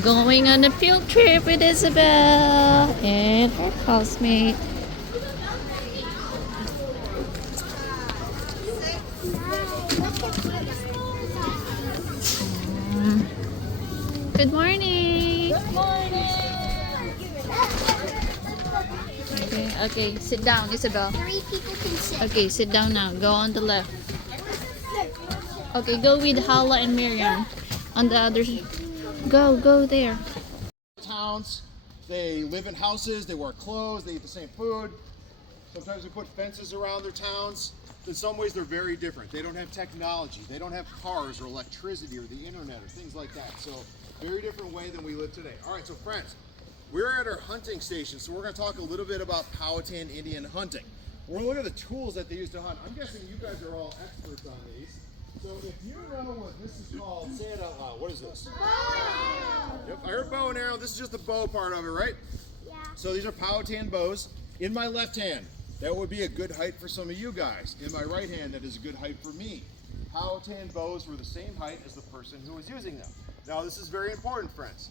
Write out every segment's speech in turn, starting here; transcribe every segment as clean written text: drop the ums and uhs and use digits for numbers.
Going on a field trip with Isabel and her classmate. Good morning. Good morning. Okay, sit down, Isabel. 3 people can sit. Okay, sit down now. Go on the left. Okay, go with Hala and Miriam. On the other side. Go there. Towns, they live in houses, they wear clothes, they eat the same food. Sometimes they put fences around their towns. In some ways they're very different. They don't have technology, they don't have cars or electricity or the internet or things like that. So very different way than we live today. All right, so friends, we're at our hunting station, so we're going to talk a little bit about Powhatan Indian hunting. We're going to look at the tools that they use to hunt. I'm guessing you guys are all experts on these. So if you know what this is called, say it out loud. What is this? Bow and arrow. Yep, I heard bow and arrow. This is just the bow part of it, right? Yeah. So these are Powhatan bows. In my left hand, that would be a good height for some of you guys. In my right hand, that is a good height for me. Powhatan bows were the same height as the person who was using them. Now this is very important, friends.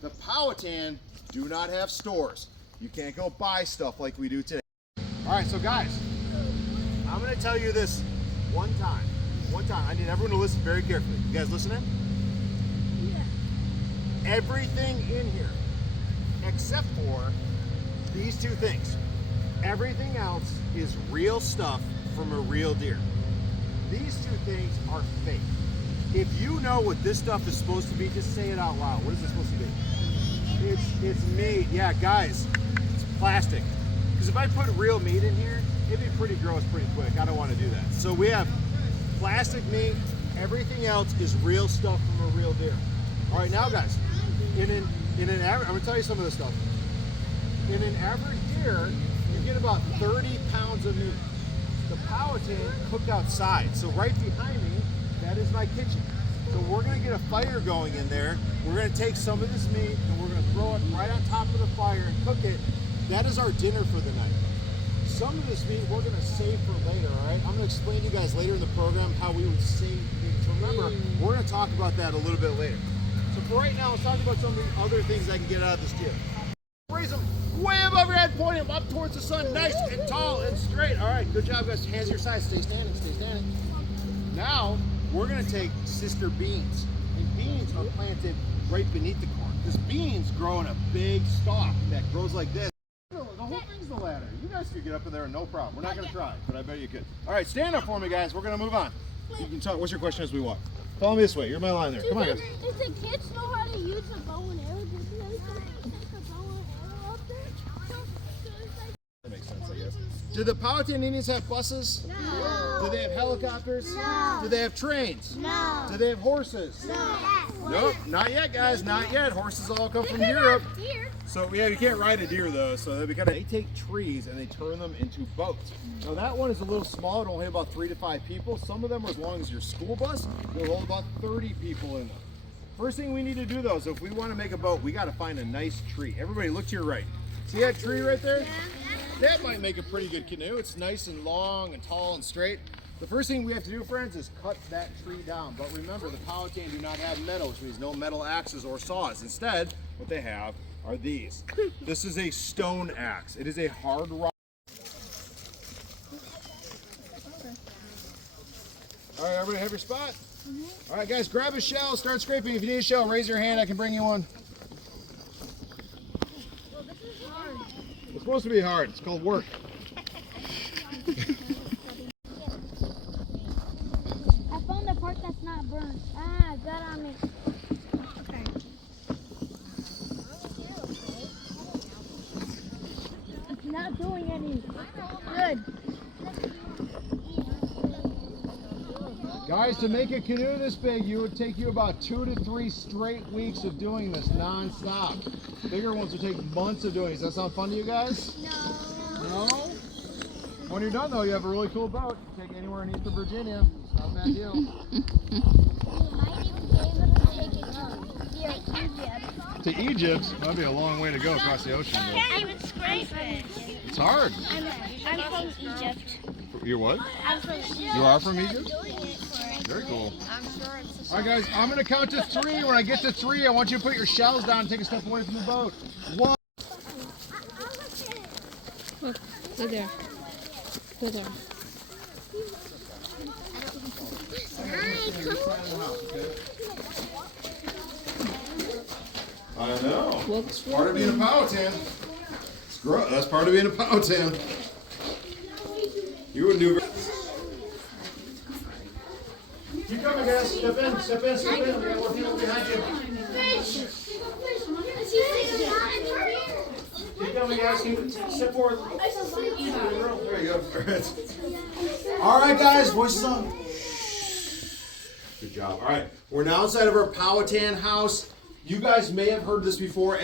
The Powhatan do not have stores. You can't go buy stuff like we do today. All right, so guys, I'm going to tell you this one time. I need everyone to listen very carefully. You guys listening? Yeah. Everything in here, except for these two things. Everything else is real stuff from a real deer. These two things are fake. If you know what this stuff is supposed to be, just say it out loud. What is it supposed to be? It's made, yeah, guys, it's plastic. Because if I put real meat in here, it'd be pretty gross pretty quick. I don't want to do that. So we have plastic meat. Everything else is real stuff from a real deer. All right, now guys, in an average, I'm gonna tell you some of this stuff. In an average deer, you get about 30 pounds of meat. The Powhatan cooked outside. So right behind me, that is my kitchen. So we're gonna get a fire going in there. We're gonna take some of this meat and we're gonna throw it right on top of the fire and cook it. That is our dinner for the night. Some of this meat we're gonna save for later, all right? I'm gonna explain to you guys later in the program how we would save meat. So remember, we're gonna talk about that a little bit later. So for right now, let's talk about some of the other things I can get out of this deer. Raise them way above your head, point them up towards the sun, nice and tall and straight. All right, good job, guys. Hands to your side, stay standing, stay standing. Now, we're gonna take sister beans. And beans are planted right beneath the corn. Because beans grow in a big stalk that grows like this. The whole thing's the ladder. You guys could get up in there, no problem. We're not gonna try, but I bet you could. All right, stand up for me, guys. We're gonna move on. You can talk. What's your question as we walk? Follow me this way. You're my line there. Come on, guys. If the kids know how to use a bow and arrow, do you guys take a bow and arrow up there? That makes sense, I guess. Do the Powhatan Indians have buses? No. Do they have helicopters? No. Do they have trains? No. Do they have horses? No. Nope, not yet, guys. Not yet. Horses all come from Europe. Deer. So yeah, you can't ride a deer though. So they take trees and they turn them into boats. Now that one is a little small. It only has about 3 to 5 people. Some of them are as long as your school bus. They'll hold about 30 people in them. First thing we need to do though is if we want to make a boat, we got to find a nice tree. Everybody, look to your right. See that tree right there? That might make a pretty good canoe. It's nice and long and tall and straight. The first thing we have to do, friends, is cut that tree down. But remember, the Powhatan do not have metal, which means no metal axes or saws. Instead, what they have are these. This is a stone axe. It is a hard rock. All right, everybody have your spot? All right, guys, grab a shell, start scraping. If you need a shell, raise your hand. I can bring you one. It's supposed to be hard. It's called work. I found the part that's not burned. Ah, got on me. Okay. It's not doing any good. Guys, to make a canoe this big, it would take you about 2 to 3 straight weeks of doing this non-stop. Bigger ones would take months of doing. Does that sound fun to you guys? No. No? When you're done though, you have a really cool boat. Take it anywhere in eastern Virginia. It's not a bad deal. You might even be able to take it to Egypt. To Egypt? That'd be a long way to go across the ocean. I can't even scrape it. It's hard. I'm from Egypt. You're what? I'm from Egypt. You are from Egypt? Very cool. I'm sure it's a All right, guys, I'm gonna count to 3. When I get to 3, I want you to put your shells down and take a step away from the boat. 1. Look, go there. Go there. I know. Looks Part of being a Powhatan. That's part of being a Powhatan. You wouldn't do. Keep coming, guys. Step in. Step in. Step in. We got more people behind you. Keep coming, guys. Step forward. There you go. All right, guys. Voices on. Good job. All right. We're now inside of our Powhatan house. You guys may have heard this before.